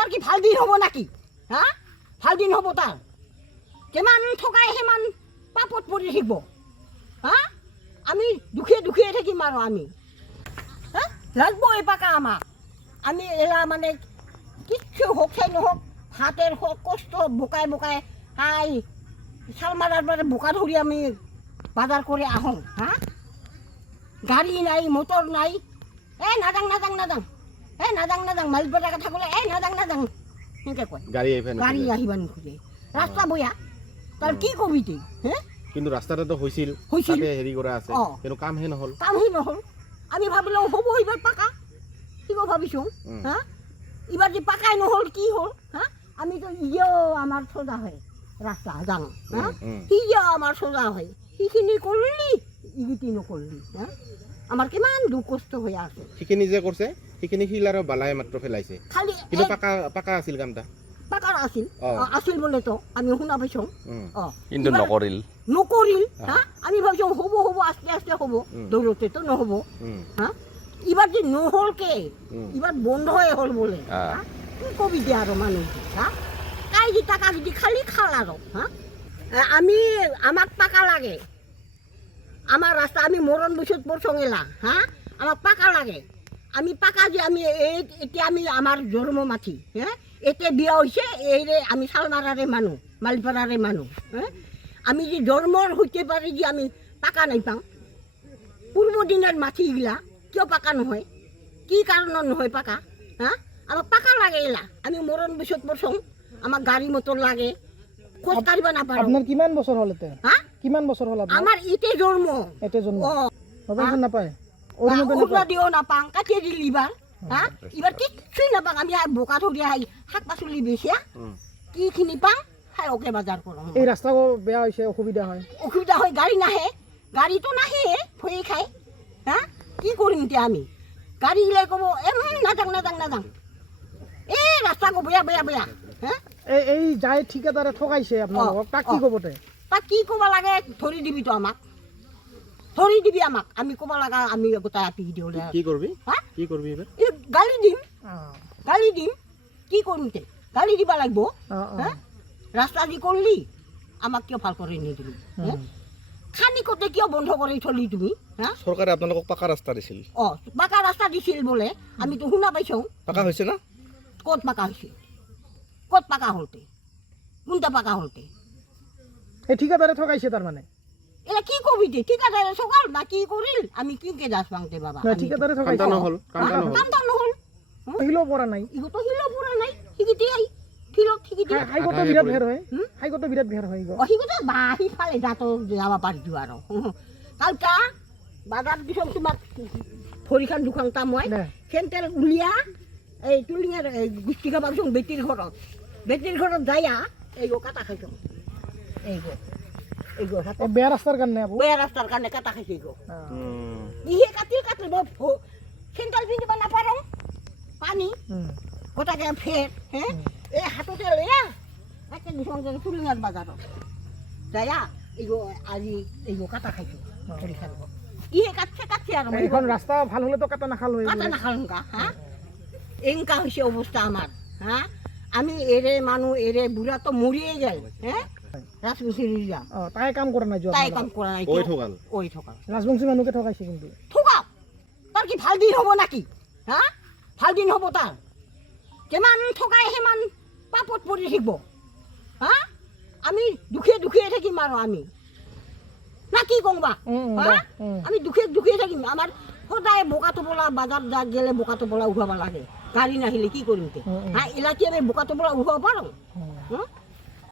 তাৰ কি ভাল দিন হ'ব নাকি হা ভাল দিন হ'ব তাৰ কিমান থকাই সিমান পাপত পৰি থাকিব হা আমি দুখে থাকিম আৰু আমি হা লাগব এই পাকা আমাক আমি এলা মানে কিচ্ছু হোক চাই নহওক হাতের কষ্ট বোকায় হাই শাল মারার পরে বোকা ধরি আমি বাজার করে আহোঁ হ্যাঁ গাড়ি নাই মোটর নাই নাযাং নাযাং মালিকবাজার কথা ক'লে নাযাং সেনেকৈ কয় গাড়ী আহিব নোখোজে ৰাস্তা বয়া তাৰ কি কবি তই কিন্তু ৰাস্তাটো হৈছিল হেৰি কৰা আছে কিন্তু কামহে নহ'ল আমি ভাবিলোঁ হ'ব এইবাৰ পাকা কি ভাবিছোঁ হা এবার যে পাকাই নহল কি হল হ্যাঁ আমি তো ইয়েও আমার সোজা হয় রাস্তা জানো হ্যাঁ ইয়েও আমার সোজা হয় সেইখিনি করলি ইগিটি নকরলি হ্যাঁ আমার কিমান দুখ কষ্ট হয়ে আছে সেইখিনি যে করছে সেইখিনি শিল আৰু বালাই মাত্ৰ ফেলাইছে খালি কিন্তু পাকা আছিল কামটা পাকা আছিল বলে তো আমি শুনা পাইছোঁ কিন্তু নকৰিল হ্যাঁ আমি ভাবিছোঁ হ'ব আস্তে হ'ব দৌড়তে তো নহ'ব হ্যাঁ এবার যে নহল কে এবার বন্ধ হয়ে হল বলে কি কবি যে আরো মানুষ হ্যাঁ তাই যে টাকা যদি খালি খাল আরো হ্যাঁ আমি আমাক পাকা লাগে আমার রাস্তা আমি মরণ বসত পড়ছং এলা হ্যাঁ আমাক পাকা লাগে আমি পাকা যে আমি এতিয়া আমি আমার জন্ম মাটি হ্যাঁ এতে বিয়া হয়েছে এই আমি শালমারারে মানুষ মালিপাড়ারে মানুষ হ্যাঁ আমি যে জন্মর হইতে পারি যে আমি পাকা নাই পাওঁ পূর্ব দিনের মাটিগুলা কিয় পাকা নহয় কি কাৰণত নহয় পাকা হা আমাক পাকা লাগে এলা আমি মৰণ বসত পড়ছং আমাক গাড়ী মটৰ লাগে খোজ কাঢ়িব নাপাৰোঁ আপোনাৰ কিমান বছৰ হ'ল এতে হা কিমান বছৰ হ'ল আপোনাৰ আমাৰ ইতে জন্ম পেঞ্চন নাপায় অৰুণোদয়ও নাপাওঁ কাটিয়ে দিল ইবাৰ হা ইবাৰ কিচ্ছুই নাপাওঁ আমি বোকা ধৰি আহি শাক পাচলি বেচিয়া কিখিনি পাওঁ খাই অকে বজাৰ কৰোঁ এই ৰাস্তা বেয়া হৈছে অসুবিধা হয় গাড়ী নাহে গাড়ীটো নাহে ভয়ে খায় হা কি কৰিম এতিয়া আমি গাড়ী গিলাই ক'ব নাযাং ৰাস্তা গো বেয়া হা এই যাই ঠিকাদাৰে ঠগাইছে আপোনালোকক তাক কি ক'ব তাক কি ক'ব লাগে ধৰি দিবি আমাক আমি ক'ব লগা আমি গোটাই আপি দিওঁ কি কৰিবি গালি দিম কি কৰিম তে গালি দিব লাগিব হা ৰাস্তা যি কৰিলি আমাক কিয় ভাল কৰি নিদিলি খানি কতে কিয় বন্ধ কৰি থলি তুমি হা চৰকাৰে আপোনালোকক পাকা ৰাস্তা দিছিল পাকা ৰাস্তা দিছিল বোলে আমিতো শুনা পাইছোঁ পাকা হৈছে না ক'ত পাকা হৈছে ক'ত পাকা হলতে কোনটা পাকা হলতে এই ঠিকাদাৰে ঠগাইছে তাৰমানে এলা কি কবি দে ঠিকাদাৰে সকাল না কি কৰিল আমি কিনকে যাস পাংতে বাবা ঠিকাদাৰে ঠগাইছে কামটা নহল হিলো পৰা নাই ইগতো হিলো পৰা নাই হিগিতে আই ঠিকইতে হাইকোৰ্ট বিৰাট ভিড় হয় হিগতো বাহি ফালে যাতো যাবা পাৰিছো আৰু কালকা বাজাৰ দিছং তোমাক ভৰিখান দুখানটা মই সেন্টেল উলিয়া এই তুলিঙেৰ গুষ্টি খাবাৰছং বেটিৰ ঘৰত যাইয়া এই কাটা খাইছং এই বেয়া ৰাস্তাৰ কাৰণে কাটা খাইছে ইহে কাটিল সেন্টেল পিন্ধিব নাপাৰোঁ পানী গোটাকে ফেৰ হ্যাঁ এই হাততে লইয়া একে দিছং তুলিঙেৰ বাজাৰত যাইয়া আজি কাটা খাইছো ভৰিখান ইহে কাটছে আৰু এখন ৰাস্তা ভাল হলে তো কাটা নাখাল হা এংকা হৈছে অৱস্থা আমাৰ হা আমি এৰে মানুহ এৰে বুঢ়া তো মৰিয়ে গেল হ্যাঁ ৰাজবংশী তাই কাম কৰা নাই ওই ঠকাল ৰাজবংশী মানুহকে ঠকাইছে কিন্তু ঠকাও তাৰ কি ভাল দিন হ'ব নাকি হা ভাল দিন হ'ব তাৰ কিমান ঠকাই সিমান পাপত পৰি থাকিব হা আমি দুখে থাকিম আৰু আমি না কি কংবা আমি দুখে থাকিম আমাৰ সদায় বোকা টোপলা বাজাৰ যা গেলে বোকা টোপলা উঠাব লাগে গাড়ী নাহিলে কি কৰিম হা এলাকি আমি বোকা টোপলা উঠাব পাৰোঁ